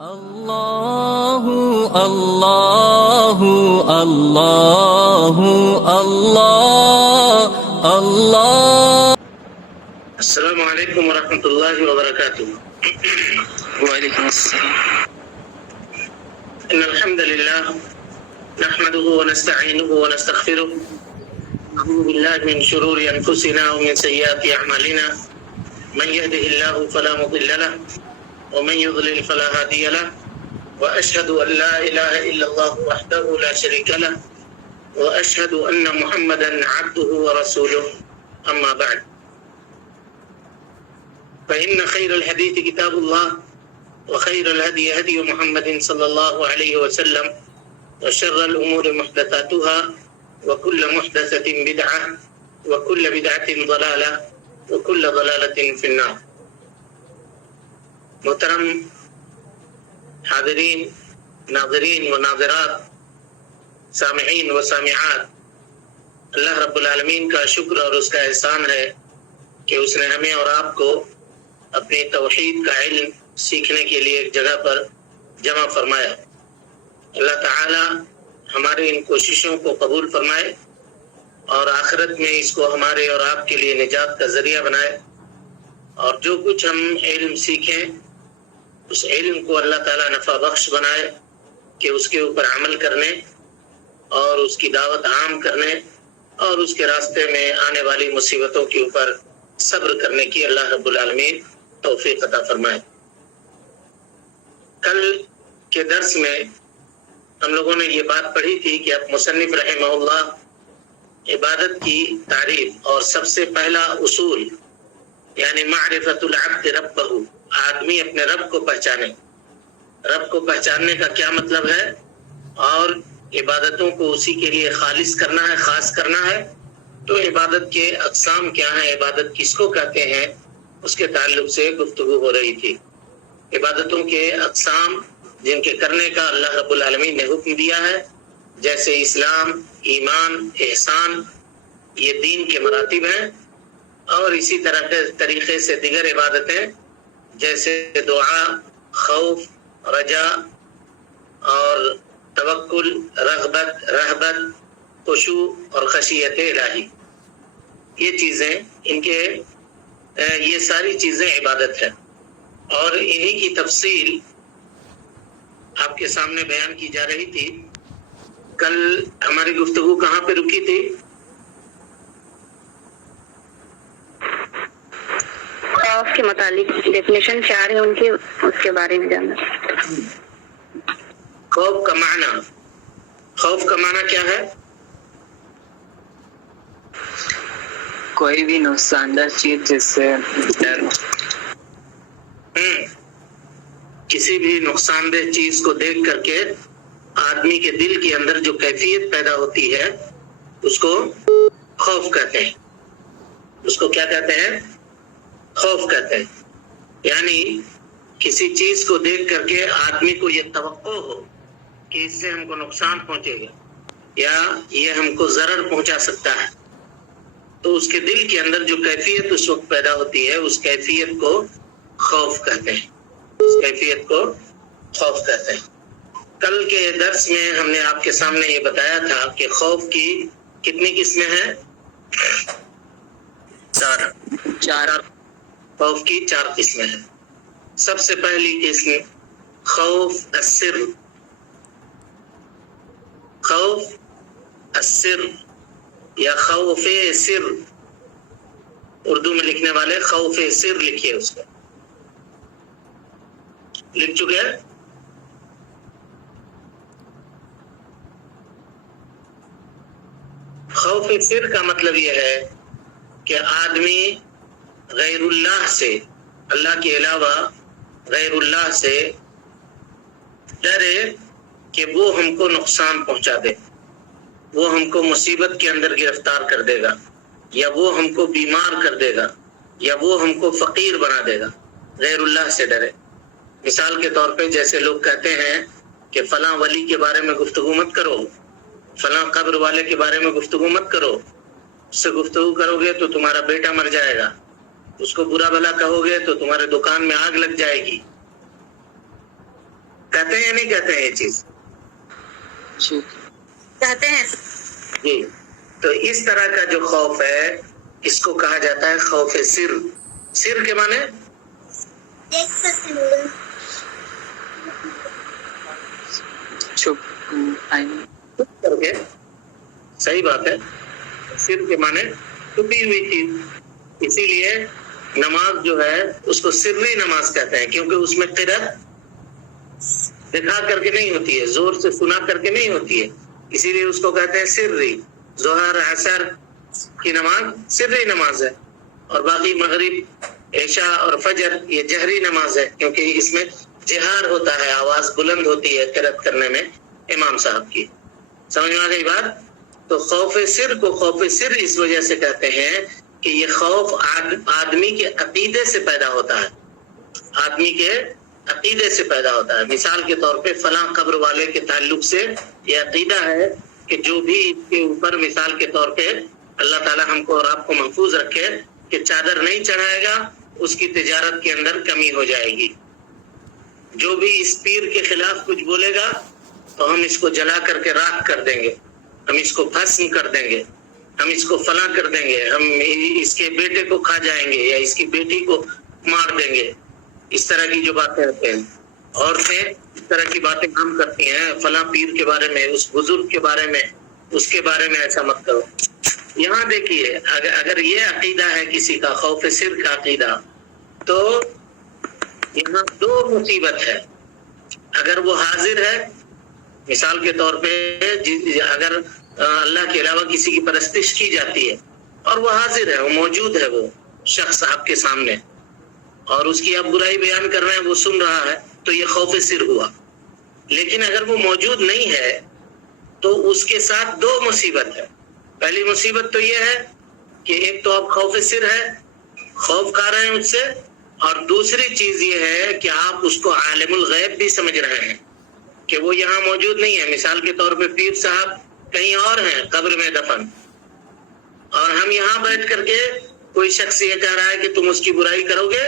اللہ اللہ اللہ اللہ اللہ. السلام علیکم ورحمۃ اللہ وبرکاتہ. وعلیکم السلام. ان الحمد لله نحمده ونستعينه ونستغفره نعوذ بالله من شرور انفسنا ومن سيئات اعمالنا من يهده الله فلا مضل له ومن يضلل فلا هادي له واشهد ان لا اله الا الله وحده لا شريك له واشهد ان محمدا عبده ورسوله اما بعد فان خير الحديث كتاب الله وخير الهدي هدي محمد صلى الله عليه وسلم وشر الأمور محدثاتها وكل محدثة بدعة وكل بدعة ضلالة وكل ضلالة في النار. محترم حاضرین، ناظرین و ناظرات، سامعین و سامعات، اللہ رب العالمین کا شکر اور اس کا احسان ہے کہ اس نے ہمیں اور آپ کو اپنی توحید کا علم سیکھنے کے لیے ایک جگہ پر جمع فرمایا. اللہ تعالی ہماری ان کوششوں کو قبول فرمائے اور آخرت میں اس کو ہمارے اور آپ کے لیے نجات کا ذریعہ بنائے، اور جو کچھ ہم علم سیکھیں اس علم کو اللہ تعالی نفع بخش بنائے کہ اس کے اوپر عمل کرنے اور اس کی دعوت عام کرنے اور اس کے راستے میں آنے والی مصیبتوں کے اوپر صبر کرنے کی اللہ رب العالمین توفیق عطا فرمائے. کل کے درس میں ہم لوگوں نے یہ بات پڑھی تھی کہ اب مصنف رحمہ اللہ عبادت کی تعریف اور سب سے پہلا اصول یعنی معرفت العبد ربہ، آدمی اپنے رب کو پہچانے. رب کو پہچاننے کا کیا مطلب ہے اور عبادتوں کو اسی کے لیے خالص کرنا ہے، خاص کرنا ہے. تو عبادت کے اقسام کیا ہیں، عبادت کس کو کہتے ہیں، اس کے تعلق سے گفتگو ہو رہی تھی. عبادتوں کے اقسام جن کے کرنے کا اللہ رب العالمین نے حکم دیا ہے، جیسے اسلام، ایمان، احسان، یہ دین کے مراتب ہیں. اور اسی طرح کے طریقے سے دیگر عبادتیں جیسے دعا، خوف، رجا اور توکل، رغبت، رہبت، خشوع اور خشیت الہی، یہ چیزیں یہ ساری چیزیں عبادت ہے. اور انہی کی تفصیل آپ کے سامنے بیان کی جا رہی تھی. کل ہماری گفتگو کہاں پہ رکی تھی؟ خوف کے متعلق ڈیفینیشن چار ہے ان کی، اس کے بارے میں جاننا. خوف کا معنی کیا ہے؟ کوئی بھی نقصان دہ چیز جس سے ڈر. کسی بھی نقصان دہ چیز کو دیکھ کر کے آدمی کے دل کے اندر جو کیفیت پیدا ہوتی ہے اس کو خوف کہتے ہیں. اس کو کیا کہتے ہیں؟ خوف کہتے ہیں. یعنی کسی چیز کو دیکھ کر کے آدمی کو یہ توقع ہو کہ اس سے ہم کو نقصان پہنچے گا یا یہ ہم کو ضرر پہنچا سکتا ہے، تو اس کے دل کے اندر جو کیفیت اس وقت پیدا ہوتی ہے اس کیفیت کو خوف کہتے ہیں. اس کیفیت کو خوف کہتے ہیں. کل کے درس میں ہم نے آپ کے سامنے یہ بتایا تھا کہ خوف کی کتنی قسمیں ہیں؟ چار. خوف کی 4 قسمیں ہیں. سب سے پہلی قسم خوف السر. خوف السر یا خوف سر، اردو میں لکھنے والے خوف سر لکھیے، اس کو لکھ چکے ہیں؟ خوف سر کا مطلب یہ ہے کہ آدمی غیر اللہ سے، اللہ کے علاوہ غیر اللہ سے ڈرے کہ وہ ہم کو نقصان پہنچا دے، وہ ہم کو مصیبت کے اندر گرفتار کر دے گا، یا وہ ہم کو بیمار کر دے گا، یا وہ ہم کو فقیر بنا دے گا. غیر اللہ سے ڈرے. مثال کے طور پہ جیسے لوگ کہتے ہیں کہ فلاں ولی کے بارے میں گفتگو مت کرو، فلاں قبر والے کے بارے میں گفتگو مت کرو، اس سے گفتگو کرو گے تو تمہارا بیٹا مر جائے گا، اس کو برا بھلا کہو گے تو تمہارے دکان میں آگ لگ جائے گی. کہتے ہیں یا نہیں کہتے ہیں یہ چیز؟ جی کہتے ہیں. جی. تو اس طرح کا جو خوف ہے اس کو کہا جاتا ہے خوف سر. سر کے معنی چھپ کر کے. صحیح بات ہے. سر کے معنی چھپی ہوئی چیز. اسی لیے نماز جو ہے اس کو سری نماز کہتے ہیں کیونکہ اس میں قرأت دکھا کر کے نہیں ہوتی ہے, زور سے سنا کر کے نہیں ہوتی ہے, اسی لیے اس کو کہتے ہیں سری. ظہر عصر کی نماز سری نماز ہے, اور باقی مغرب عشاء اور فجر یہ جہری نماز ہے کیونکہ اس میں جہار ہوتا ہے, آواز بلند ہوتی ہے قرأت کرنے میں امام صاحب کی. سمجھ میں آ گئی بات؟ تو خوف سر کو خوف سر اس وجہ سے کہتے ہیں کہ یہ خوف آدمی کے عقیدے سے پیدا ہوتا ہے. آدمی کے عقیدے سے پیدا ہوتا ہے. مثال کے طور پہ فلاں قبر والے کے تعلق سے یہ عقیدہ ہے کہ جو بھی اس کے اوپر مثال کے طور پہ اللہ تعالی ہم کو اور آپ کو محفوظ رکھے کہ چادر نہیں چڑھائے گا اس کی تجارت کے اندر کمی ہو جائے گی. جو بھی اس پیر کے خلاف کچھ بولے گا تو ہم اس کو جلا کر کے راکھ کر دیں گے, ہم اس کو بھسم کر دیں گے, ہم اس کو فلاں کر دیں گے, ہم اس کے بیٹے کو کھا جائیں گے یا اس کی بیٹی کو مار دیں گے. اس طرح کی جو باتیں ہوتے ہیں عورتیں اس طرح کی باتیں ہم کرتی ہیں فلاں پیر کے بارے میں, اس بزرگ کے بارے میں, اس کے بارے میں ایسا مت کرو. یہاں دیکھیے اگر یہ عقیدہ ہے کسی کا خوف سر کا عقیدہ تو یہاں دو مصیبت ہے. اگر وہ حاضر ہے مثال کے طور پہ اگر اللہ کے علاوہ کسی کی پرستش کی جاتی ہے اور وہ حاضر ہے, وہ موجود ہے, وہ شخص آپ کے سامنے اور اس کی آپ برائی بیان کر رہے ہیں, وہ سن رہا ہے, تو یہ خوف سر ہوا. لیکن اگر وہ موجود نہیں ہے تو اس کے ساتھ دو مصیبت ہے. پہلی مصیبت تو یہ ہے کہ ایک تو آپ خوف سر ہے, خوف کھا رہے ہیں اس سے, اور دوسری چیز یہ ہے کہ آپ اس کو عالم الغیب بھی سمجھ رہے ہیں کہ وہ یہاں موجود نہیں ہے. مثال کے طور پہ پیر صاحب کہیں اور ہیں قبر میں دفن, اور ہم یہاں بیٹھ کر کے کوئی شخص یہ کہہ رہا ہے کہ تم اس کی برائی کرو گے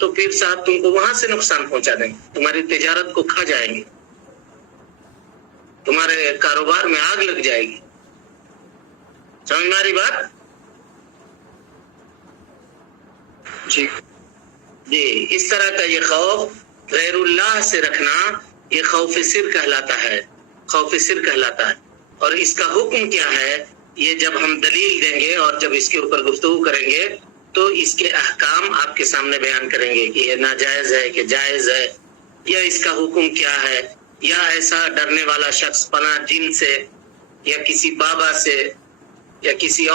تو پیر صاحب تم کو وہاں سے نقصان پہنچا دیں گے, تمہاری تجارت کو کھا جائیں گے, تمہارے کاروبار میں آگ لگ جائے گی. سمجھ میں آ رہی بات؟ جی جی. اس طرح کا یہ خوف غیر اللہ سے رکھنا یہ خوف سر کہلاتا ہے, خوف سر کہلاتا ہے. اور اس کا حکم کیا ہے یہ جب ہم دلیل دیں گے اور جب اس کے اوپر گفتگو کریں گے تو اس کے احکام آپ کے سامنے بیان کریں گے کہ یہ ناجائز ہے کہ جائز ہے, یا اس کا حکم کیا ہے, یا ایسا ڈرنے والا شخص پناہ جن سے یا کسی بابا سے یا کسی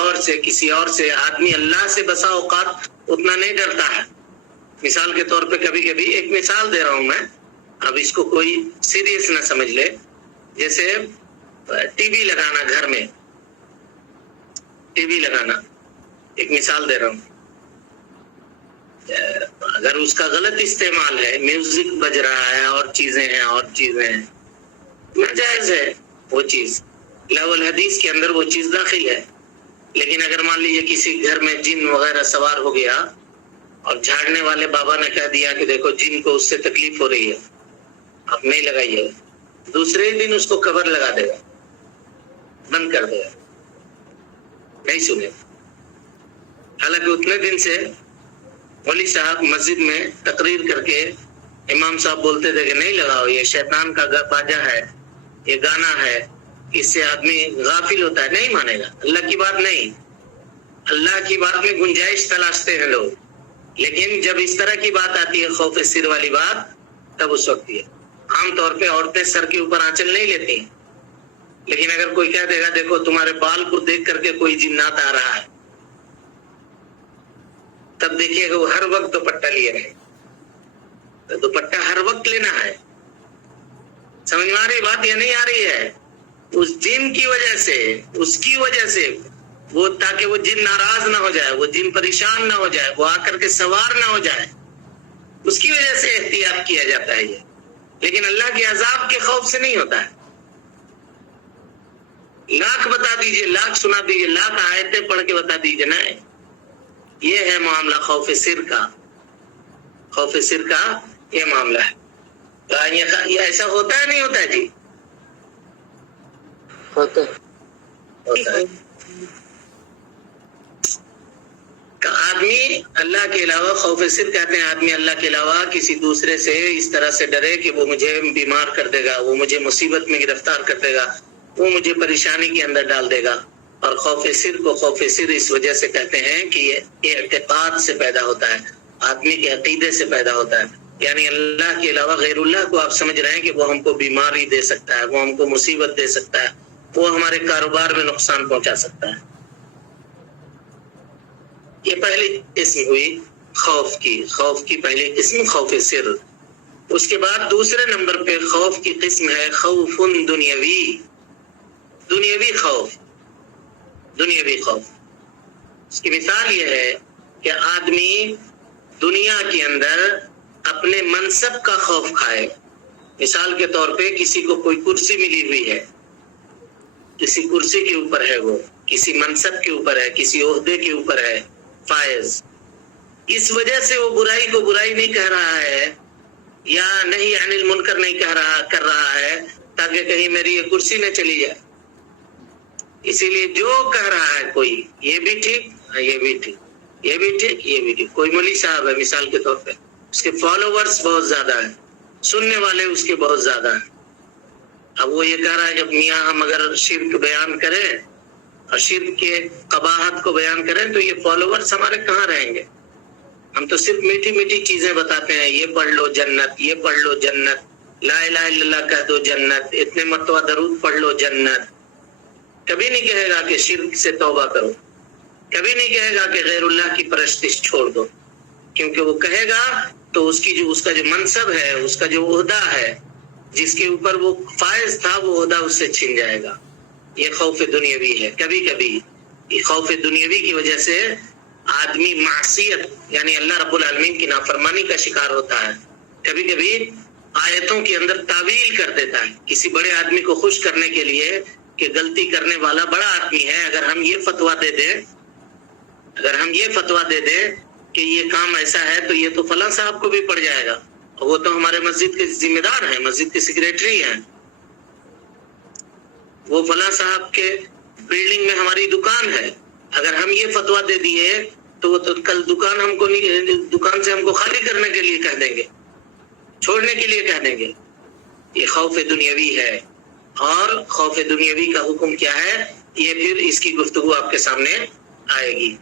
اور سے آدمی اللہ سے بسا اوقات اتنا نہیں ڈرتا ہے. مثال کے طور پہ کبھی کبھی ایک مثال دے رہا ہوں میں, اب اس کو کوئی سیریس نہ سمجھ لے, جیسے ٹی وی لگانا, گھر میں ٹی وی لگانا, ایک مثال دے رہا ہوں. اگر اس کا غلط استعمال ہے, میوزک بج رہا ہے اور چیزیں ہیں ناجائز ہے وہ چیز, لاول حدیث کے اندر وہ چیز داخل ہے. لیکن اگر مان لیجیے کسی گھر میں جن وغیرہ سوار ہو گیا اور جھاڑنے والے بابا نے کہہ دیا کہ دیکھو جن کو اس سے تکلیف ہو رہی ہے آپ نہیں لگائیے, دوسرے دن اس کو کور لگا دے گا, بند کر دے گا, نہیں سنے. حالانکہ اتنے دن سے مولوی صاحب مسجد میں تقریر کر کے امام صاحب بولتے تھے کہ نہیں لگاؤ, یہ شیطان کا باجا ہے, یہ گانا ہے, اس سے آدمی غافل ہوتا ہے. نہیں مانے گا, اللہ کی بات نہیں, اللہ کی بات میں گنجائش تلاشتے ہیں لوگ. لیکن جب اس طرح کی بات آتی ہے خوف سر والی بات, تب اس وقت یہ عام طور پہ عورتیں سر کے اوپر آنچل نہیں لیتی ہیں, لیکن اگر کوئی کہہ دے گا دیکھو تمہارے بال کو دیکھ کر کے کوئی جنات آ رہا ہے, تب دیکھیے کہ وہ ہر وقت دوپٹہ لیے رہے. دوپٹہ ہر وقت لینا ہے. سمجھ میں آ رہی بات یا نہیں آ رہی ہے؟ اس جن کی وجہ سے, اس کی وجہ سے وہ, تاکہ وہ جن ناراض نہ ہو جائے, وہ جن پریشان نہ ہو جائے, وہ آ کر کے سوار نہ ہو جائے, اس کی وجہ سے احتیاط کیا جاتا ہے یہ. لیکن اللہ کے عذاب کے خوف سے نہیں ہوتا ہے. لاکھ بتا دیجئے, لاکھ سنا دیجئے, لاکھ آیتیں پڑھ کے بتا دیجئے, نا یہ ہے معاملہ خوف سر کا. خوف سر کا یہ معاملہ ہے. یہ ایسا ہوتا ہے نہیں ہوتا ہے جی؟ ہوتا ہوتا ہے کہ آدمی اللہ کے علاوہ خوف سر کہتے ہیں، آدمی اللہ کے علاوہ کسی دوسرے سے اس طرح سے ڈرے کہ وہ مجھے بیمار کر دے گا، وہ مجھے مصیبت میں گرفتار کر دے گا، وہ مجھے پریشانی کے اندر ڈال دے گا. اور خوف سر کو خوف سر اس وجہ سے کہتے ہیں کہ یہ اعتقاد سے پیدا ہوتا ہے، آدمی کے عقیدے سے پیدا ہوتا ہے. یعنی اللہ کے علاوہ غیر اللہ کو آپ سمجھ رہے ہیں کہ وہ ہم کو بیماری دے سکتا ہے، وہ ہم کو مصیبت دے سکتا ہے، وہ ہمارے کاروبار میں نقصان پہنچا سکتا ہے. یہ پہلی قسم ہوئی خوف کی پہلی قسم خوف سر. اس کے بعد دوسرے نمبر پہ خوف کی قسم ہے خوف دنیاوی خوف. اس کی مثال یہ ہے کہ آدمی دنیا کے اندر اپنے منصب کا خوف کھائے. مثال کے طور پہ کسی کو کوئی کرسی ملی ہوئی ہے، کسی کرسی کے اوپر ہے، وہ کسی منصب کے اوپر ہے، کسی عہدے کے اوپر ہے، فائز. اس وجہ سے وہ برائی کو برائی نہیں کہہ رہا ہے یا نہیں عن المنکر نہیں کر رہا ہے تاکہ کہیں میری یہ کرسی نہ چلی جائے. اسی لیے جو کہہ رہا ہے کوئی یہ بھی ٹھیک، یہ بھی ٹھیک، یہ بھی ٹھیک، یہ بھی ٹھیک. کوئی مولوی صاحب ہے مثال کے طور پہ، اس کے فالوورز بہت زیادہ ہیں، سننے والے اس کے بہت زیادہ ہیں. اب وہ یہ کہہ رہا ہے کہ میاں ہم اگر شرک بیان کریں اور شرک کے قباحت کو بیان کریں تو یہ فالوورز ہمارے کہاں رہیں گے؟ ہم تو صرف میٹھی میٹھی چیزیں بتاتے ہیں، یہ پڑھ لو جنت، یہ پڑھ لو جنت، لا الہ الا اللہ کہہ دو جنت، اتنے مرتبہ درود پڑھ لو جنت. کبھی نہیں کہے گا کہ شرک سے توبہ کرو، کبھی نہیں کہے گا کہ غیر اللہ کی پرستش چھوڑ دو، کیونکہ وہ کہے گا تو اس کا جو منصب ہے، اس کا جو عہدہ ہے، جس کے اوپر وہ فائز تھا، وہ عہدہ اس سے چھن جائے گا. یہ خوف دنیاوی ہے. کبھی کبھی یہ خوف دنیاوی کی وجہ سے آدمی معصیت یعنی اللہ رب العالمین کی نافرمانی کا شکار ہوتا ہے. کبھی کبھی آیتوں کے اندر تعویل کر دیتا ہے کسی بڑے آدمی کو خوش کرنے کے لیے کہ غلطی کرنے والا بڑا آدمی ہے، اگر ہم یہ فتویٰ دے دیں کہ یہ کام ایسا ہے تو یہ تو فلاں صاحب کو بھی پڑ جائے گا، وہ تو ہمارے مسجد کے ذمہ دار ہیں، مسجد کے سیکریٹری ہیں، وہ فلاں صاحب کے بلڈنگ میں ہماری دکان ہے، اگر ہم یہ فتویٰ دے دیے تو وہ تو کل دکان سے ہم کو خالی کرنے کے لیے کہہ دیں گے، چھوڑنے کے لیے کہہ دیں گے. یہ خوف دنیاوی ہے. اور خوف دنیاوی کا حکم کیا ہے، یہ پھر اس کی گفتگو آپ کے سامنے آئے گی.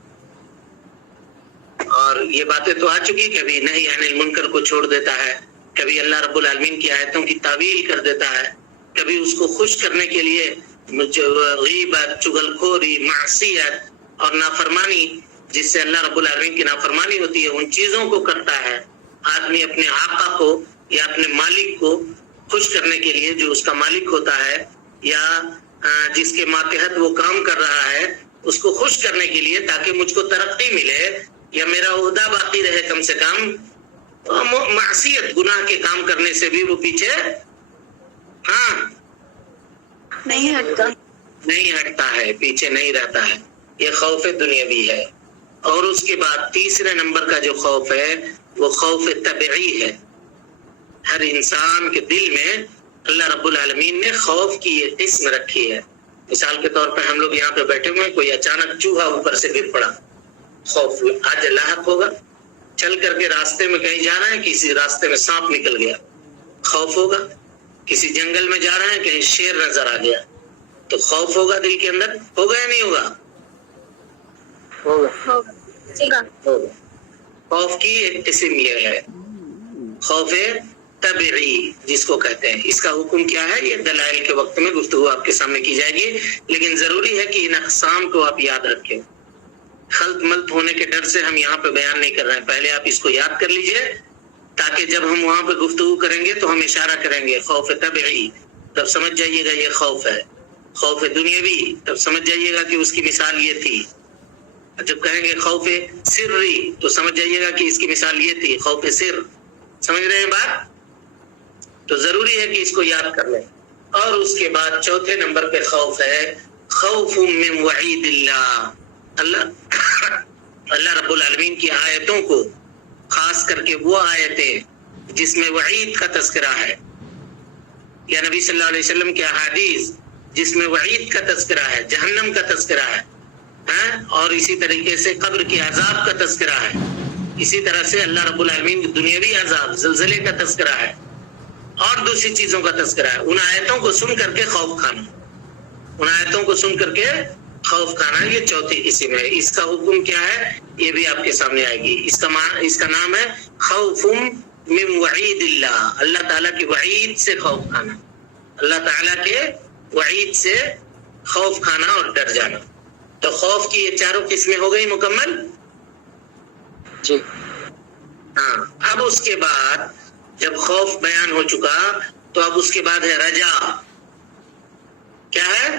اور یہ باتیں تو آ چکی، کبھی نہی عن المنکر کو چھوڑ دیتا ہے، کبھی اللہ رب العالمین کی آیتوں کی تعویل کر دیتا ہے، کبھی اس کو خوش کرنے کے لیے غیبت، چغلخوری، معصیت اور نافرمانی، جس سے اللہ رب العالمین کی نافرمانی ہوتی ہے، ان چیزوں کو کرتا ہے. آدمی اپنے آقا کو یا اپنے مالک کو خوش کرنے کے لیے، جو اس کا مالک ہوتا ہے یا جس کے ماتحت وہ کام کر رہا ہے، اس کو خوش کرنے کے لیے تاکہ مجھ کو ترقی ملے یا میرا عہدہ باقی رہے کم سے کم، معصیت گناہ کے کام کرنے سے بھی وہ پیچھے نہیں ہٹتا ہے، پیچھے نہیں رہتا ہے. یہ خوف دنیاوی ہے. اور اس کے بعد تیسرے نمبر کا جو خوف ہے وہ خوف طبعی ہے. ہر انسان کے دل میں اللہ رب العالمین نے خوف کی یہ قسم رکھی ہے. مثال کے طور پہ ہم لوگ یہاں پہ بیٹھے ہوئے ہیں، کوئی اچانک چوہا اوپر سے گر پڑا، خوف آج لاحق ہوگا. چل کر کے راستے میں کہیں جا رہے ہیں، کسی راستے میں سانپ نکل گیا، خوف ہوگا. کسی جنگل میں جا رہے ہیں، کہیں شیر نظر آ گیا، تو خوف ہوگا دل کے اندر. ہوگا یا نہیں ہوگا؟ ہوگا. خوف کی ایک قسم یہ ہے خوف طبعی جس کو کہتے ہیں. اس کا حکم کیا ہے، یہ دلائل کے وقت میں گفتگو آپ کے سامنے کی جائے گی، لیکن ضروری ہے کہ ان اقسام کو آپ یاد رکھیں. خلط ملط ہونے کے ڈر سے ہم یہاں پہ بیان نہیں کر رہے ہیں، پہلے آپ اس کو یاد کر لیجئے تاکہ جب ہم وہاں پہ گفتگو کریں گے تو ہم اشارہ کریں گے خوف طبعی، تب سمجھ جائیے گا یہ خوف ہے. خوف دنیاوی، تب سمجھ جائیے گا کہ اس کی مثال یہ تھی. جب کہیں گے خوف سری تو سمجھ جائیے گا کہ اس کی مثال یہ تھی، خوف سر. سمجھ رہے ہیں بات؟ تو ضروری ہے کہ اس کو یاد کر لیں. اور اس کے بعد چوتھے نمبر پہ خوف ہے خوف من وعید اللہ رب العالمین کی آیتوں کو، خاص کر کے وہ آیتیں جس میں وعید کا تذکرہ ہے، یا نبی صلی اللہ علیہ وسلم کے احادیث جس میں وعید کا تذکرہ ہے، جہنم کا تذکرہ ہے، اور اسی طریقے سے قبر کی عذاب کا تذکرہ ہے، اسی طرح سے اللہ رب العالمین کی دنیاوی عذاب، زلزلے کا تذکرہ ہے، اور دوسری چیزوں کا تذکرہ ہے. ان آیتوں کو سن کر کے خوف کھانا، ان آیتوں کو سن کر کے خوف کھانا، یہ چوتھی قسم ہے. اس کا حکم کیا ہے یہ بھی آپ کے سامنے آئے گی. اس کا نام ہے خوف من وعید اللہ، اللہ تعالیٰ کی وعید سے خوف کھانا، اللہ تعالیٰ کے وعید سے خوف کھانا اور ڈر جانا. تو خوف کی یہ چاروں قسمیں ہو گئی مکمل. جی ہاں، اب اس کے بعد جب خوف بیان ہو چکا تو اب اس کے بعد ہے رجا. کیا ہے؟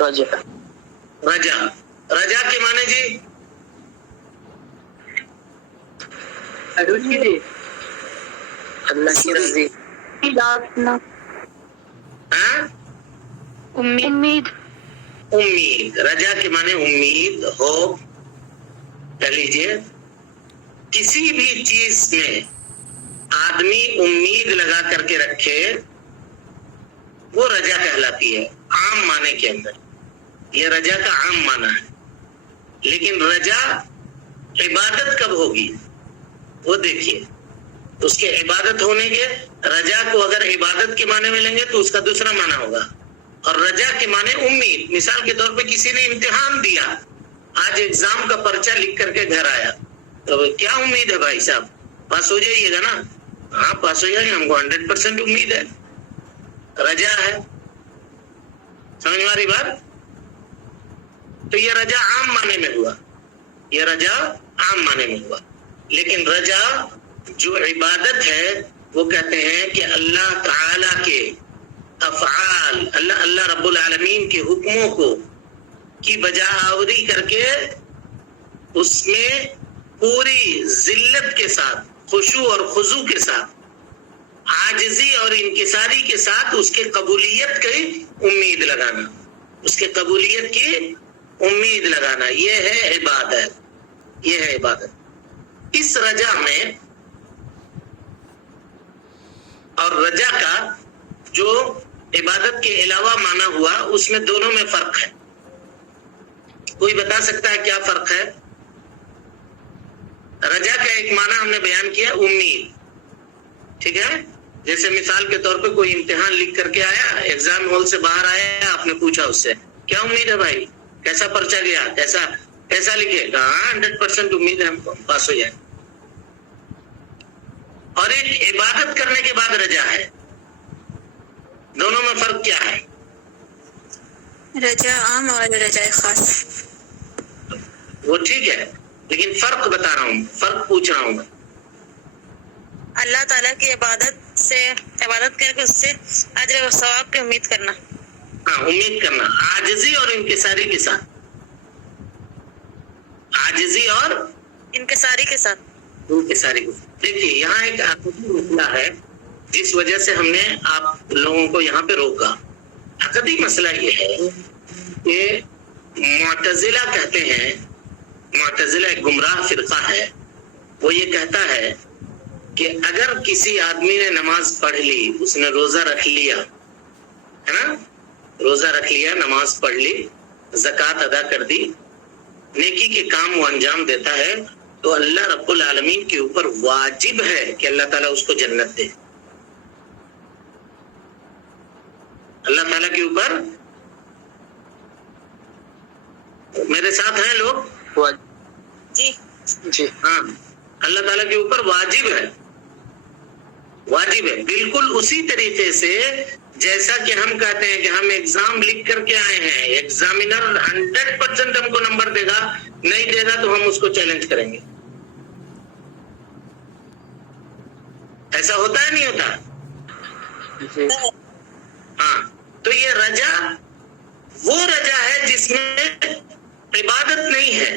رجا. رجا. رجا کے معنی جی اللہ کی رضی. ہاں؟ امید. امید. رجا کے معنی امید، ہوپ. کہہ لیجیے کسی بھی چیز میں آدمی امید لگا کر کے رکھے وہ رجا کہلاتی ہے عام معنی کے اندر. یہ رجا کا عام معنی ہے. لیکن رجا عبادت کب ہوگی وہ دیکھیے. اس کے عبادت ہونے کے رجا کو اگر عبادت کے معنی میں لیں گے تو اس کا دوسرا معنی ہوگا. اور رجا کے معنی امید. مثال کے طور پہ کسی نے امتحان دیا، آج ایگزام کا پرچہ لکھ کر کے گھر آیا، تو کیا امید ہے بھائی صاحب؟ پاس ہو جائیے گا نا؟ ہاں پاس ہو جائے گا، ہم کو 100% امید ہے. رجا ہے. سمجھ میں آ رہی بات؟ تو یہ رجا عام معنی میں ہوا، یہ رجا عام معنی میں ہوا. لیکن رجا جو عبادت ہے وہ کہتے ہیں کہ اللہ تعالی کے افعال، اللہ رب العالمین کے حکموں کو کی بجا آوری کر کے اس میں پوری ذلت کے ساتھ، خشوع اور خضوع کے ساتھ، عاجزی اور انکساری کے ساتھ اس کے قبولیت کی امید لگانا، اس کے قبولیت کی امید لگانا، یہ ہے عبادت. یہ ہے عبادت. اس رجا میں اور رجا کا جو عبادت کے علاوہ معنی ہوا اس میں دونوں میں فرق ہے. کوئی بتا سکتا ہے کیا فرق ہے؟ رجا کا ایک معنی ہم نے بیان کیا امید، ٹھیک ہے. جیسے مثال کے طور پہ کوئی امتحان لکھ کر کے آیا، ایگزام ہال سے باہر آیا، آپ نے پوچھا اس سے کیا امید ہے بھائی، کیسا پرچہ گیا، کیسا لکھے گا؟ 100% امید ہے ہم کو پاس ہو جائے. اور ایک عبادت کرنے کے بعد رجا ہے. دونوں میں فرق کیا ہے؟ رجا عام اور رجا خاص. وہ ٹھیک ہے، لیکن فرق بتا رہا ہوں، فرق پوچھ رہا ہوں میں. اللہ تعالیٰ کی عبادت کر کے اس سے اجر و ثواب کی امید کرنا. ہاں، امید کرنا عاجزی اور انکساری کے ساتھ. عاجزی اور انکساری کے ساتھ. انکساری. دیکھیے یہاں ایک عقدی مسئلہ ہے جس وجہ سے ہم نے آپ لوگوں کو یہاں پہ روکا. عقدی مسئلہ یہ ہے کہ معتزلہ کہتے ہیں، معتزلہ ایک گمراہ فرقہ ہے، وہ یہ کہتا ہے کہ اگر کسی آدمی نے نماز پڑھ لی، اس نے روزہ رکھ لیا ہے نا، روزہ رکھ لیا، نماز پڑھ لی، زکوٰۃ ادا کر دی، نیکی کے کام وہ انجام دیتا ہے، تو اللہ رب العالمین کے اوپر واجب ہے کہ اللہ تعالیٰ اس کو جنت دے. اللہ تعالیٰ کے اوپر، میرے ساتھ ہیں لوگ؟ جی جی ہاں، اللہ تعالیٰ کے اوپر واجب ہے. واجب ہے بالکل اسی طریقے سے جیسا کہ ہم کہتے ہیں کہ ہم ایگزام لکھ کر کے آئے ہیں، ایگزامینر 100% ہم کو نمبر دے گا، نہیں دے گا تو ہم اس کو چیلنج کریں گے. ایسا ہوتا ہے نہیں ہوتا؟ ہاں. تو یہ رجا وہ رجا ہے جس میں عبادت نہیں ہے.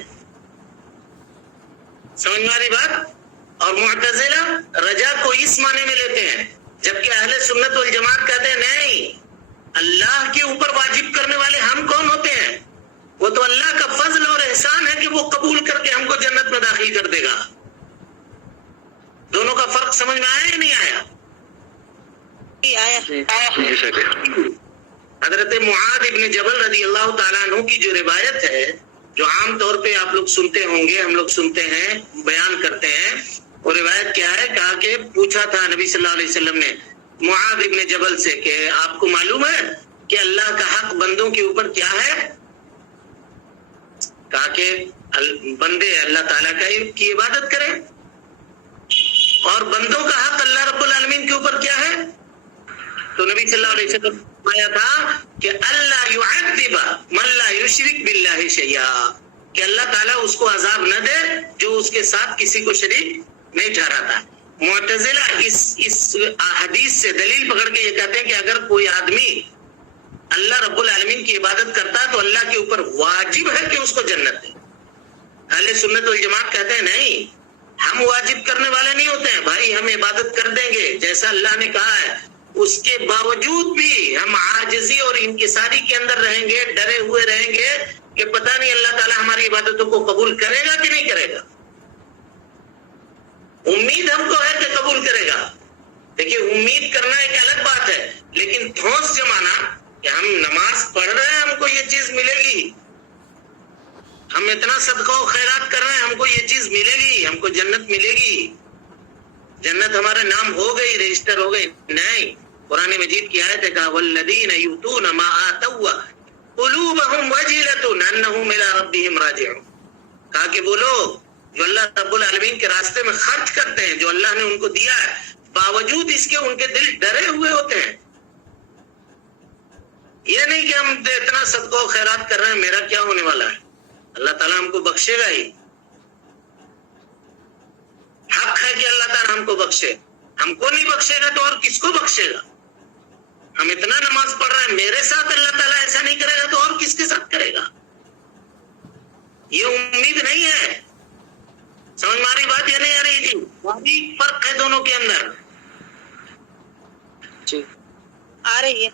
سمجھ میں آ رہی بات؟ اور معتزلہ رجا کو اس معنی میں لیتے ہیں، جبکہ اہل سنت والجماعت کہتے ہیں نہیں، اللہ کے اوپر واجب کرنے والے ہم کون ہوتے ہیں؟ وہ تو اللہ کا فضل اور احسان ہے کہ وہ قبول کر کے ہم کو جنت میں داخل کر دے گا. دونوں کا فرق سمجھ میں آیا یا نہیں آیا؟ حضرت معاذ ابن جبل رضی اللہ تعالیٰ عنہ کی جو روایت ہے، جو عام طور پہ آپ لوگ سنتے ہوں گے، ہم لوگ سنتے ہیں، بیان کرتے ہیں، وہ روایت کیا ہے؟ کہا کہ پوچھا تھا نبی صلی اللہ علیہ وسلم نے معاذ ابن جبل سے کہ آپ کو معلوم ہے کہ اللہ کا حق بندوں کے اوپر کیا ہے؟ کہا کہ بندے اللہ تعالیٰ کی عبادت کریں، اور بندوں کا حق اللہ رب العالمین کے اوپر کیا ہے؟ تو نبی صلی اللہ علیہ وسلم آیا تھا کہ اللہ یعذب من لا یشرک باللہ شیئا، کہ اللہ تعالیٰ اس کو عذاب نہ دے جو اس کے ساتھ کسی کو شریک نہیں ٹھہراتا۔ معتزلہ اس حدیث سے دلیل پکڑ کے یہ کہتے ہیں کہ اگر کوئی آدمی اللہ رب العالمین کی عبادت کرتا ہے تو اللہ کے اوپر واجب ہے کہ اس کو جنت دے۔ اہل سنت والجماعت کہتے ہیں نہیں، ہم واجب کرنے والے نہیں ہوتے ہیں بھائی، ہم عبادت کر دیں گے جیسا اللہ نے کہا ہے، اس کے باوجود بھی ہم عاجزی اور انکساری کے اندر رہیں گے، ڈرے ہوئے رہیں گے کہ پتہ نہیں اللہ تعالیٰ ہماری عبادتوں کو قبول کرے گا کہ نہیں کرے گا۔ امید ہم کو ہے کہ قبول کرے گا۔ دیکھیے امید کرنا ایک الگ بات ہے، لیکن ٹھوس جمانا کہ ہم نماز پڑھ رہے ہیں ہم کو یہ چیز ملے گی، ہم اتنا صدقہ و خیرات کر رہے ہیں ہم کو یہ چیز ملے گی، ہم کو جنت ملے گی، جنت ہمارے نام ہو گئی، رجسٹر ہو گئی، نہیں۔ قرآن مجید کی آیت ہے کہا والذین یؤتون ما آتوا قلوبہم وجلۃ انہم الی ربہم راجعون، کہا کہ وہ لوگ جو اللہ رب العالمین کے راستے میں خرچ کرتے ہیں، جو اللہ نے ان کو دیا ہے، باوجود اس کے ان کے دل ڈرے ہوئے ہوتے ہیں۔ یہ نہیں کہ ہم اتنا صدقہ و خیرات کر رہے ہیں میرا کیا ہونے والا ہے، اللہ تعالیٰ ہم کو بخشے گا ہی، حق ہے کہ اللہ تعالیٰ ہم کو بخشے، ہم کو نہیں بخشے گا تو اور کس کو بخشے گا؟ ہم اتنا نماز پڑھ رہے ہیں، میرے ساتھ اللہ تعالیٰ ایسا نہیں کرے گا تو اور کس کے ساتھ کرے گا؟ یہ امید نہیں ہے۔ سمجھ میں آ رہی بات یا نہیں آ رہی جی؟ وہی فرق ہے دونوں کے اندر۔ جی آ رہی ہے۔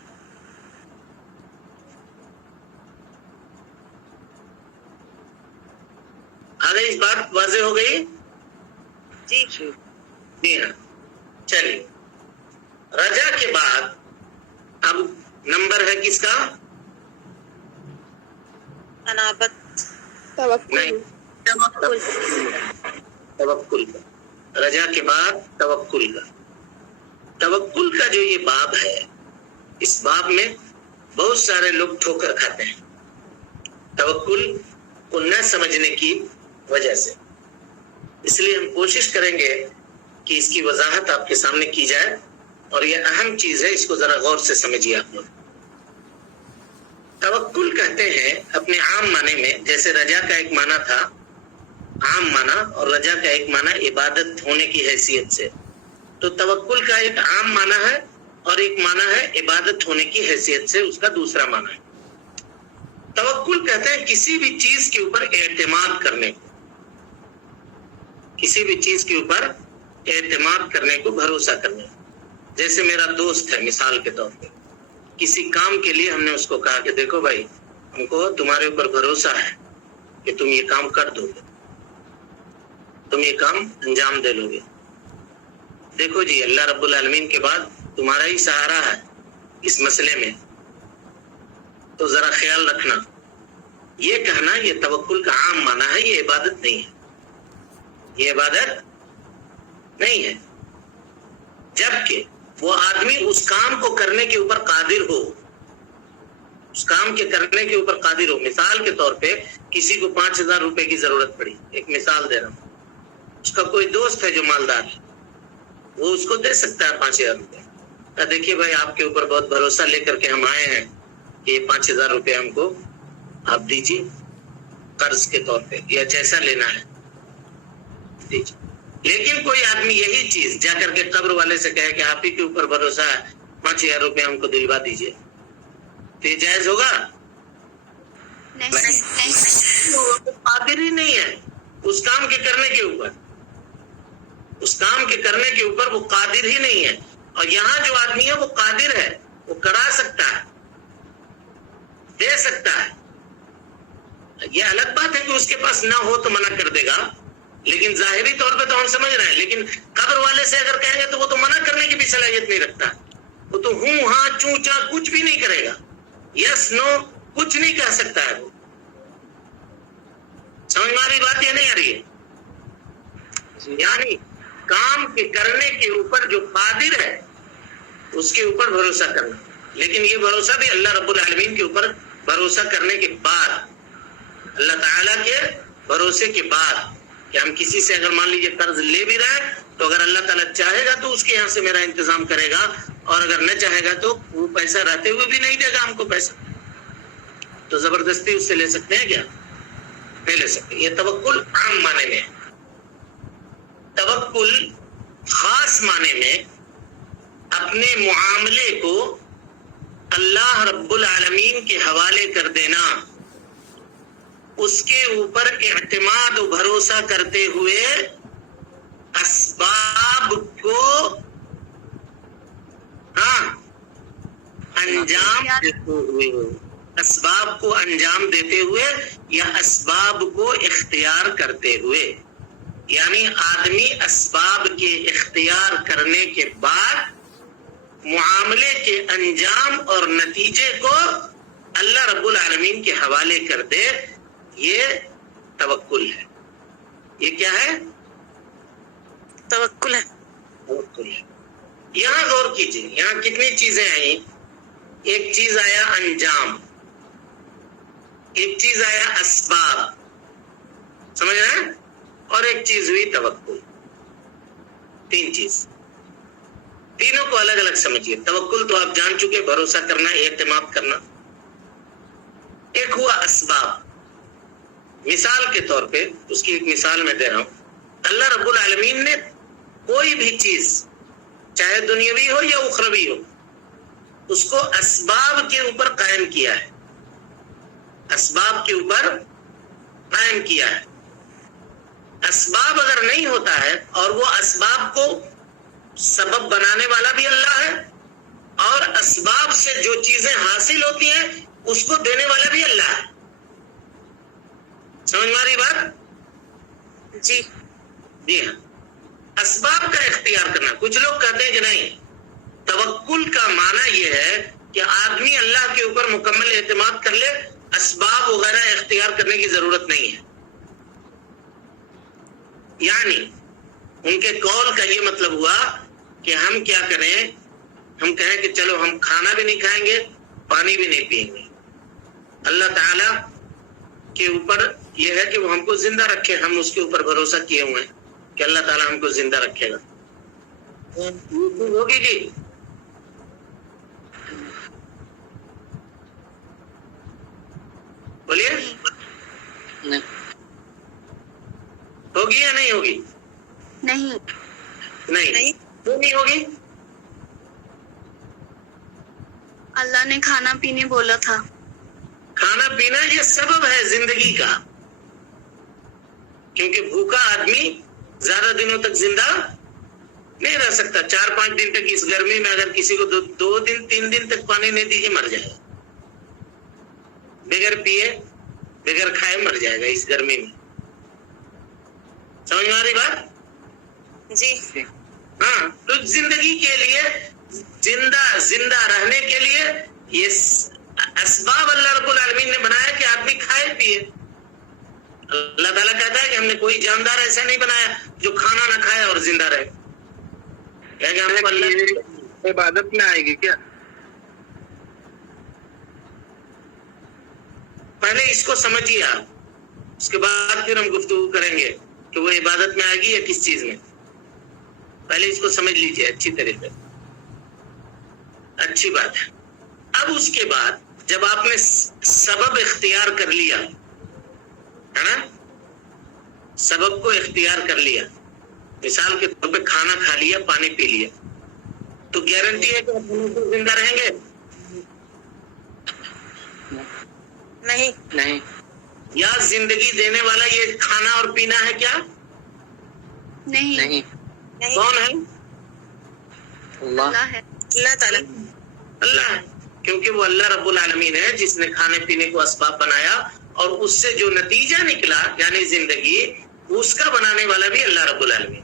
آگے اس بات واضح ہو گئی؟ جی جی ہاں، چلیے رجا کے بعد اب نمبر ہے کس کا؟ انابت، نہیں، توکل کا۔ رجا کے بعد توکل کا۔ توکل کا جو یہ باب ہے، اس باب میں بہت سارے لوگ ٹھوکر کھاتے ہیں توکل کو نہ سمجھنے کی وجہ سے، اس لیے ہم کوشش کریں گے کہ اس کی وضاحت آپ کے سامنے کی جائے، اور یہ اہم چیز ہے، اس کو ذرا غور سے سمجھیے آپ لوگ۔ توکل کہتے ہیں اپنے عام معنی میں، جیسے رجا کا ایک معنی تھا عام معنی، اور رجا کا ایک معنی عبادت ہونے کی حیثیت سے، تو توکل کا ایک عام معنی ہے اور ایک معنی ہے عبادت ہونے کی حیثیت سے، اس کا دوسرا معنی ہے۔ توکل کہتے ہیں کسی بھی چیز کے اوپر اعتماد کرنے کو، کسی بھی چیز کے اوپر اعتماد کرنے کو، بھروسہ کرنے کو۔ جیسے میرا دوست ہے مثال کے طور پہ، کسی کام کے لیے ہم نے اس کو کہا کہ دیکھو بھائی ہم کو تمہارے اوپر بھروسہ ہے کہ تم یہ کام کر دو گے، تم یہ کام انجام دے لو گے، دیکھو جی اللہ رب العالمین کے بعد تمہارا ہی سہارا ہے اس مسئلے میں، تو ذرا خیال رکھنا۔ یہ کہنا یہ توکل کا عام معنی ہے، یہ عبادت نہیں ہے، یہ عبادت نہیں ہے۔ جبکہ وہ آدمی اس کام کو کرنے کے اوپر قادر ہو، اس کام کے کرنے کے اوپر قادر ہو۔ مثال کے طور پہ کسی کو 5,000 روپے کی ضرورت پڑی، ایک مثال دے رہا ہوں، اس کا کوئی دوست ہے جو مالدار ہے، وہ اس کو دے سکتا ہے 5,000 روپے۔ دیکھیے بھائی آپ کے اوپر بہت بھروسہ لے کر کے ہم آئے ہیں کہ یہ 5,000 روپے ہم کو آپ دیجیے قرض کے طور پہ، یا جیسا لینا ہے دیجیے۔ لیکن کوئی آدمی یہی چیز جا کر کے قبر والے سے کہے کہ آپ ہی کے اوپر بھروسہ ہے، 5,000 روپے ہم کو دلوا دیجیے، تو یہ جائز ہوگا؟ قادر ہی نہیں ہے اس کام کے کرنے کے اوپر، اس کام کے کرنے کے اوپر وہ قادر ہی نہیں ہے۔ اور یہاں جو آدمی ہے وہ قادر ہے، وہ کرا سکتا ہے، دے سکتا ہے۔ یہ الگ بات ہے کہ اس کے پاس نہ ہو تو منع کر دے گا، لیکن ظاہری طور پہ تو ہم سمجھ رہے ہیں، لیکن قبر والے سے اگر کہیں گے تو وہ تو منع کرنے کی بھی صلاحیت نہیں رکھتا، وہ تو ہوں ہاں چوں چاں کچھ بھی نہیں کرے گا، یس نو کچھ نہیں کہہ سکتا ہے وہ. سمجھ میں آ رہی بات یا نہیں آ رہی ہے؟ یعنی کام کے کرنے کے اوپر جو قادر ہے اس کے اوپر بھروسہ کرنا، لیکن یہ بھروسہ بھی اللہ رب العالمین کے اوپر بھروسہ کرنے کے بعد، اللہ تعالیٰ کے بھروسے کے بعد، کہ ہم کسی سے اگر مان لیجیے قرض لے بھی رہے ہیں تو اگر اللہ تعالیٰ چاہے گا تو اس کے یہاں سے میرا انتظام کرے گا، اور اگر نہ چاہے گا تو وہ پیسہ رہتے ہوئے بھی نہیں دے گا ہم کو پیسہ، تو زبردستی اس سے لے سکتے ہیں کیا؟ نہیں لے سکتے. یہ توکل عام معنی میں ہے. توکل خاص معنی میں اپنے معاملے کو اللہ رب العالمین کے حوالے کر دینا، اس کے اوپر اعتماد و بھروسہ کرتے ہوئے اسباب کو انجام دیتے ہوئے، اسباب کو انجام دیتے ہوئے یا اسباب کو اختیار کرتے ہوئے. یعنی آدمی اسباب کے اختیار کرنے کے بعد معاملے کے انجام اور نتیجے کو اللہ رب العالمین کے حوالے کر دے، یہ توکل ہے. یہ کیا ہے؟ توکل ہے. توکل ہے. یہاں غور کیجیے، یہاں کتنی چیزیں آئیں. ایک چیز آیا انجام، ایک چیز آیا اسباب، سمجھ رہے ہیں، اور ایک چیز ہوئی توکل. تین چیز، تینوں کو الگ الگ سمجھیے. توکل تو آپ جان چکے، بھروسہ کرنا، اعتماد کرنا. ایک ہوا اسباب. مثال کے طور پہ اس کی ایک مثال میں دے رہا ہوں. اللہ رب العالمین نے کوئی بھی چیز چاہے دنیاوی ہو یا اخروی ہو اس کو اسباب کے اوپر قائم کیا ہے، اسباب کے اوپر قائم کیا ہے. اسباب اگر نہیں ہوتا ہے اور وہ اسباب کو سبب بنانے والا بھی اللہ ہے، اور اسباب سے جو چیزیں حاصل ہوتی ہیں اس کو دینے والا بھی اللہ ہے. سمجھ میں آ رہی بات؟ جی جی ہاں. اسباب کا اختیار کرنا. کچھ لوگ کہتے ہیں کہ نہیں، توکل کا معنی یہ ہے کہ آدمی اللہ کے اوپر مکمل اعتماد کر لے، اسباب وغیرہ اختیار کرنے کی ضرورت نہیں ہے. یعنی ان کے قول کا یہ مطلب ہوا کہ ہم کیا کریں، ہم کہیں کہ چلو ہم کھانا بھی نہیں کھائیں گے، پانی بھی نہیں پیئیں گے. اللہ تعالی کے اوپر یہ ہے کہ وہ ہم کو زندہ رکھے، ہم اس کے اوپر بھروسہ کیے ہوئے ہیں کہ اللہ تعالیٰ ہم کو زندہ رکھے گا. ہوگی جی؟ بولیے، ہوگی یا نہیں ہوگی؟ نہیں. نہیں. کیوں نہیں ہوگی؟ اللہ نے کھانا پینے بولا تھا. کھانا پینا یہ سبب ہے زندگی کا، کیونکہ بھوکا آدمی زیادہ دنوں تک زندہ نہیں رہ سکتا. 4-5 دن تک اس گرمی میں اگر کسی کو 2 دن 3 دن تک پانی نہیں دیجیے مر جائے گا، بغیر پیے بغیر کھائے مر جائے گا اس گرمی میں. سمجھ میں آ رہی بات؟ جی ہاں. تو زندگی کے لیے، زندہ رہنے کے لیے یہ اسباب اللہ رب العالمین نے بنایا کہ آدمی کھائے پیے. اللہ تعالیٰ کہتا ہے کہ ہم نے کوئی جاندار ایسا نہیں بنایا جو کھانا نہ کھائے اور زندہ رہے. کہ ہم کو اللہ عبادت میں آئے گی کیا؟ پہلے اس کو سمجھیے آپ، اس کے بعد پھر ہم گفتگو کریں گے کہ وہ عبادت میں آئے گی یا کس چیز میں. پہلے اس کو سمجھ لیجیے اچھی طریقے. اچھی بات ہے. اب اس کے بعد جب آپ نے سبب اختیار کر لیا ہے نا، سبب کو اختیار کر لیا، مثال کے طور پہ کھانا کھا لیا، پانی پی لیا، تو گارنٹی ہے کہ آپ زندہ رہیں گے؟ نہیں. یا زندگی دینے والا یہ کھانا اور پینا ہے کیا؟ نہیں. کون ہے؟ اللہ ہے. اللہ تعالیٰ. اللہ ہے، کیونکہ وہ اللہ رب العالمین ہے جس نے کھانے پینے کو اسباب بنایا، اور اس سے جو نتیجہ نکلا یعنی زندگی، اس کا بنانے والا بھی اللہ رب العالمین.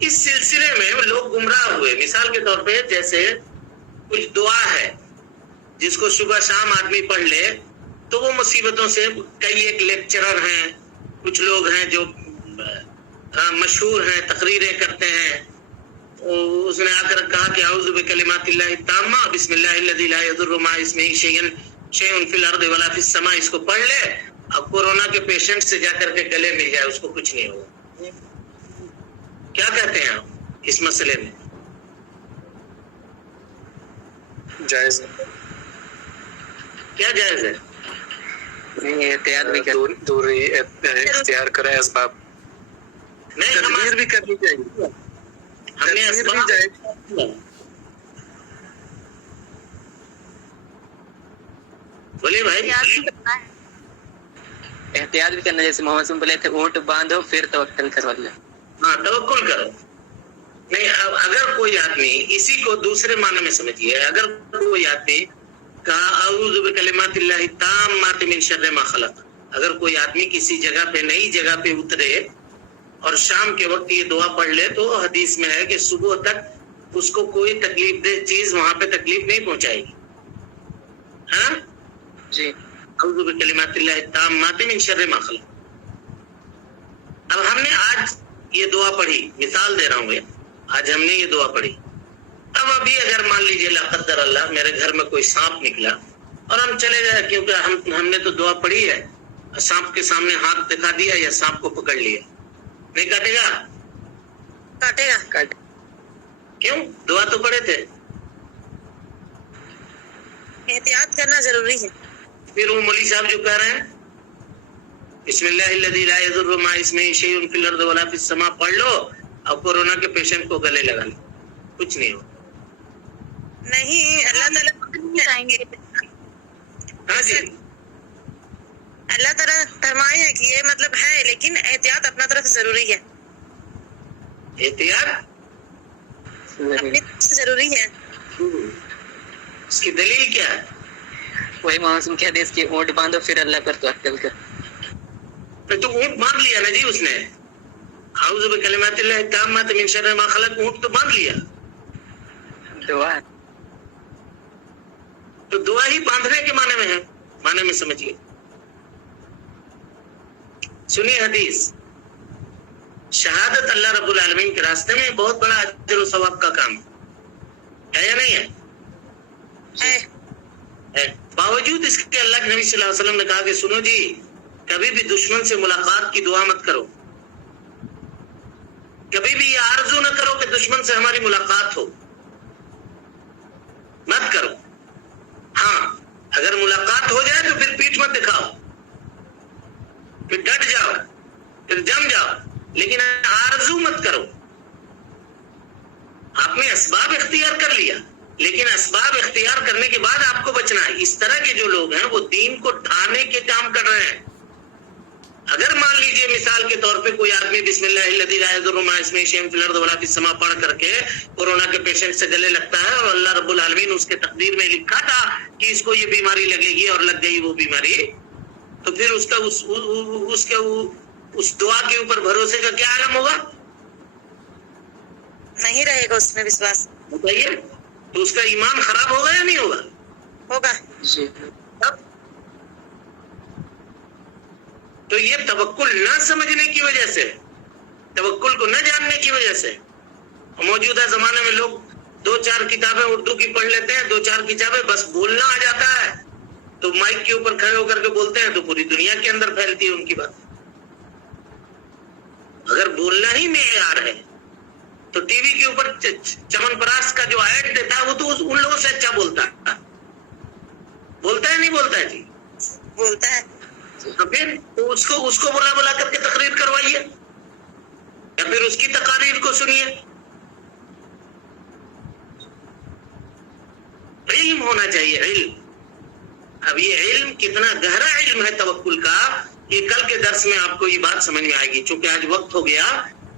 اس سلسلے میں لوگ گمراہ ہوئے. مثال کے طور پہ جیسے کچھ دعا ہے جس کو صبح شام آدمی پڑھ لے تو وہ مصیبتوں سے. کئی ایک لیکچرر ہیں, کچھ لوگ ہیں جو مشہور ہیں, تقریریں کرتے ہیں. اس نے آ کر کہا کہ اعوذ بکلمات اللہ التامہ بسم اللہ الذی لا یضر مع اسمہ شیء فی الارض ولا فی السماء. اس کو پڑھ لے, اب کورونا کے پیشنٹ سے جا کر کے گلے مل جائے, اس کو کچھ نہیں ہوگا. کیا کہتے ہیں آپ اس مسئلے میں؟ جائز کیا جائز ہے؟ نہیں احتیاط بھی کر دوری اختیار کرے اسباب. نہیں, تدبیر بھی کرنی چاہیے. ہم نے تدبیر بھی اسباب جائز. بولیے بھائی. احتیاط بھی کرنا, جیسے محمد صلی بولے تھے اونٹ باندھو پھر توکل کرو اللہ. ہاں, توکل کرو. نہیں, اگر کوئی آدمی اسی کو دوسرے معنی میں سمجھیے, اگر کوئی آدمی کہا اعوذ بکلمات اللہ التامات من شر ما خلق, اگر کوئی آدمی کسی جگہ پہ نئی جگہ پہ اترے اور شام کے وقت یہ دعا پڑھ لے تو حدیث میں ہے کہ صبح تک اس کو کوئی تکلیف دہ چیز وہاں پہ تکلیف نہیں پہنچائے گی. ہاں جی, اعوذ بکلمات اللہ التامات من شر ما خلق. اب ہم نے آج یہ دعا پڑھی, مثال دے رہا ہوں, آج ہم نے یہ دعا پڑھی. اب ابھی اگر مان لیجیے لا قدر اللہ میرے گھر میں کوئی سانپ نکلا اور ہم چلے گئے, کیونکہ ہم نے تو دعا پڑھی ہے, سانپ کے سامنے ہاتھ دکھا دیا یا سانپ کو پکڑ لیا, نہیں کاٹے گا؟ کاٹے گا. کیوں؟ دعا تو پڑھے تھے. احتیاط کرنا ضروری ہے. پھر وہ مولوی صاحب جو کہہ رہے ہیں بسم اللہ الذی لا یضر مع اسمہ شیء فی الارض ولا فی السماء پڑھ لو, اب کورونا کے پیشنٹ کو گلے لگا لو, کچھ نہیں ہو. نہیں, اللہ تعالیٰ آئیں گے. ہاں جی, اللہ تعالیٰ فرمائے ہیں کہ یہ مطلب ہے, لیکن احتیاط اپنا طرف ضروری ہے. احتیاط اپنی طرف سے ضروری ہے. اس کی دلیل کیا ہے؟ وہی محمد کی حدیث کی اونٹ باندھو پھر اللہ پر توکل کرو. تو اونٹ باندھ لیا نا جی اس نے, اعوذ بکلمات اللہ التامات من شر ما خلق, اونٹ تو باندھ لیا. دعا تو دعا ہی باندھنے کے معنی میں ہے, معنی میں سمجھیے. سنیے حدیث, شہادت اللہ رب العالمین کے راستے میں بہت بڑا اجر و ثواب کا کام ہے یا نہیں ہے؟ باوجود اس کے اللہ کے نبی صلی اللہ علیہ وسلم نے کہا کہ سنو جی, کبھی بھی دشمن سے ملاقات کی دعا مت کرو, کبھی بھی یہ آرزو نہ کرو کہ دشمن سے ہماری ملاقات ہو, مت کرو. ہاں, اگر ملاقات ہو جائے تو پھر پیٹھ مت دکھاؤ, پھر ڈٹ جاؤ, پھر جم جاؤ, لیکن آرزو مت کرو. آپ نے اسباب اختیار کر لیا, لیکن اسباب اختیار کرنے کے بعد آپ کو بچنا ہے. اس طرح کے جو لوگ ہیں وہ دین کو ڈھانے کے کام کر رہے ہیں. اگر مان لیجئے مثال کے طور پہ کوئی آدمی بسم اللہ الذی لا یضر مع اسمہ شیء فی الارض ولا فی السماء پڑھ کر کے کورونا کے پیشنٹ سے گلے لگتا ہے, اور اللہ رب العالمین اس کے تقدیر میں لکھا تھا کہ اس کو یہ بیماری لگے گی اور لگ گئی وہ بیماری, تو پھر اس کا اس دعا کے اوپر بھروسے کا کیا عالم ہوگا؟ نہیں رہے گا اس میں وشواس. بتائیے, تو اس کا ایمان خراب ہوگا یا نہیں ہوگا؟ ہوگا. جی, تو یہ توکل نہ سمجھنے کی وجہ سے, توکل کو نہ جاننے کی وجہ سے, موجودہ زمانے میں لوگ 2-4 کتابیں اردو کی پڑھ لیتے ہیں, 2-4 کتابیں بس بولنا آ جاتا ہے تو مائک کے اوپر کھڑے ہو کر کے بولتے ہیں تو پوری دنیا کے اندر پھیلتی ہے ان کی بات. اگر بولنا ہی معیار ہے تو ٹی وی کے اوپر چمن پراس کا جو ایڈ دیتا ہے وہ تو ان لوگوں سے اچھا بولتا ہے نہیں بولتا ہے جی؟ بولتا ہے. تو پھر اس کو بلا کر کے تقریر کروائیے یا پھر اس کی تقاریر کو سنیے. علم ہونا چاہیے, علم. اب یہ علم کتنا گہرا علم ہے توکل کا, یہ کل کے درس میں آپ کو یہ بات سمجھ میں آئے گی. چونکہ آج وقت ہو گیا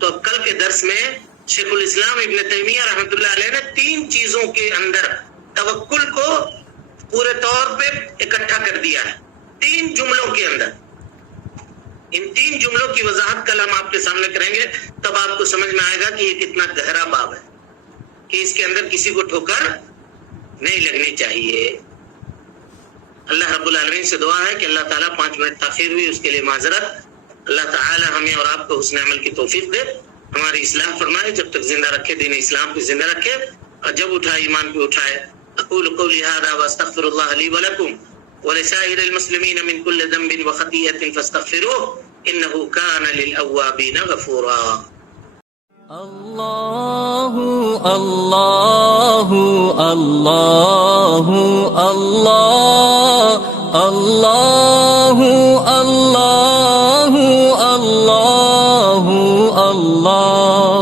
تو اب کل کے درس میں شیخ الاسلام ابن تیمیہ رحمۃ اللہ علیہ نے 3 چیزوں کے اندر توکل کو پورے طور پہ اکٹھا کر دیا ہے, 3 جملوں کے اندر. ان 3 جملوں کی وضاحت کل ہم آپ کے سامنے کریں گے، تب آپ کو سمجھ میں آئے گا کہ یہ کتنا گہرا باب ہے، کہ اس کے اندر کسی کو ٹھوکر نہیں لگنی چاہیے۔ اللہ رب العالمین سے دعا ہے کہ اللہ تعالیٰ 5 منٹ تاخیر ہوئی اس کے لیے معذرت، اللہ تعالیٰ ہمیں اور آپ کو حسن عمل کی توفیق دے، ہماری اصلاح فرمائے، جب تک زندہ رکھے دین اسلام کو زندہ رکھے، اور جب اٹھائے ایمان پہ اٹھائے۔ اقول قولی هذا واستغفر الله لي ولكم ولسائر المسلمين من كل ذنب وخطيئة فاستغفروه انه كان للأوابين غفورا۔ اللہ اللہ اللہ اللہ اللہ اللہ اللہ اللہ